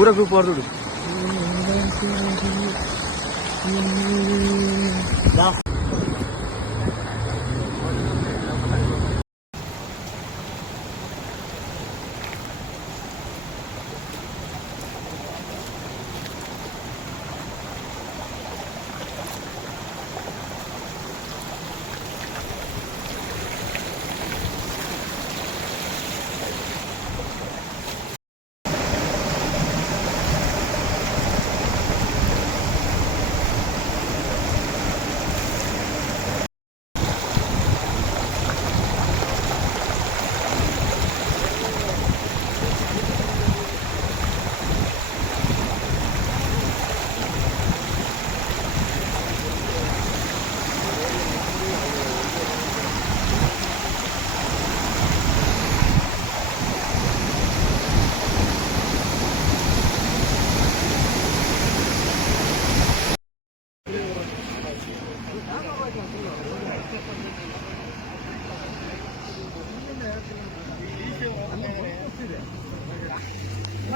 பூரா குரூப் போகிறது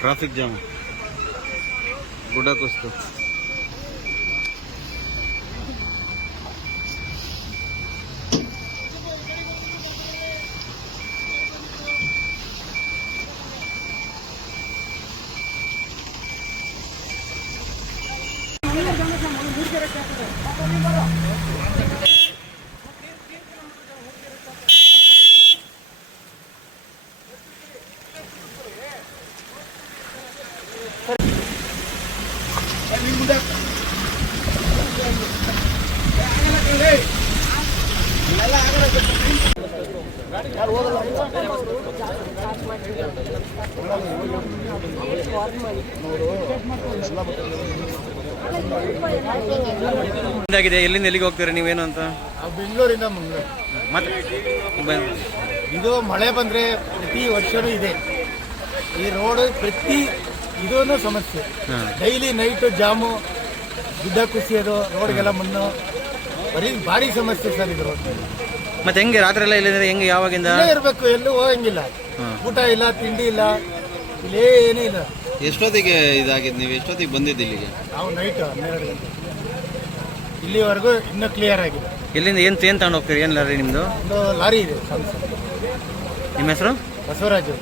traffic jam. बुढ़ा कुछ तो। ಇದಾಗಿದೆ ಎಲ್ಲಿಂದ ಎಲ್ಲಿಗೆ ಹೋಗ್ತೀರಾ ನೀವೇನು ಅಂತ? ಬೆಂಗಳೂರಿಂದ ಮಂಗಳೂರು ಮತ್ತೆ? ಇದು ಮಳೆ ಬಂದ್ರೆ ಪ್ರತಿ ವರ್ಷನೂ ಇದೆ. ಈ ರೋಡ್ ಪ್ರತಿ ಇದೂ ಸಮಸ್ಯೆ. ಡೈಲಿ ನೈಟ್ ಜಾಮು ಗುಡ್ಡ ಕುಸಿಯೋದು ರೋಡ್ಗೆಲ್ಲ ಮಣ್ಣು ಬರೀ ಭಾರಿ ಸಮಸ್ಯೆ ಸರ್ ಇದು ರೋಡ್ ಮತ್ತೆ ಹೆಂಗೆ ರಾತ್ರಿ ಎಲ್ಲ ಇಲ್ಲಿಂದ ಹೆಂಗೆ ಯಾವಾಗಿಂದ? ಇಲ್ಲೇ ಇರಬೇಕು ಎಲ್ಲೂ ಹೋಗಂಗಿಲ್ಲ. ಊಟ ಇಲ್ಲ ತಿಂಡಿ ಇಲ್ಲ ಇಲ್ಲೇ ಏನೂ ಇಲ್ಲ. ಎಷ್ಟೊತ್ತಿಗೆ ಇದಾಗಿದೆ ನೀವು? ಎಷ್ಟೊತ್ತಿಗೆ ಬಂದಿದ್ದು ಇಲ್ಲಿಗೆ? ನಾವು ನೈಟ್ ಹನ್ನೆರಡು ಗಂಟೆ. ಇಲ್ಲಿವರೆಗೂ ಇನ್ನೂ ಕ್ಲಿಯರ್ ಆಗಿದೆ. ಇಲ್ಲಿಂದ ಏನು ತೇನ್ ತಗೊಂಡು ಹೋಗ್ತೀರಿ? ಏನು ಲಾರಿ ನಿಮ್ಮದು ಒಂದು ಲಾರಿ ಇದೆ ನಿಮ್ಮ ಹೆಸರು? ಬಸವರಾಜು.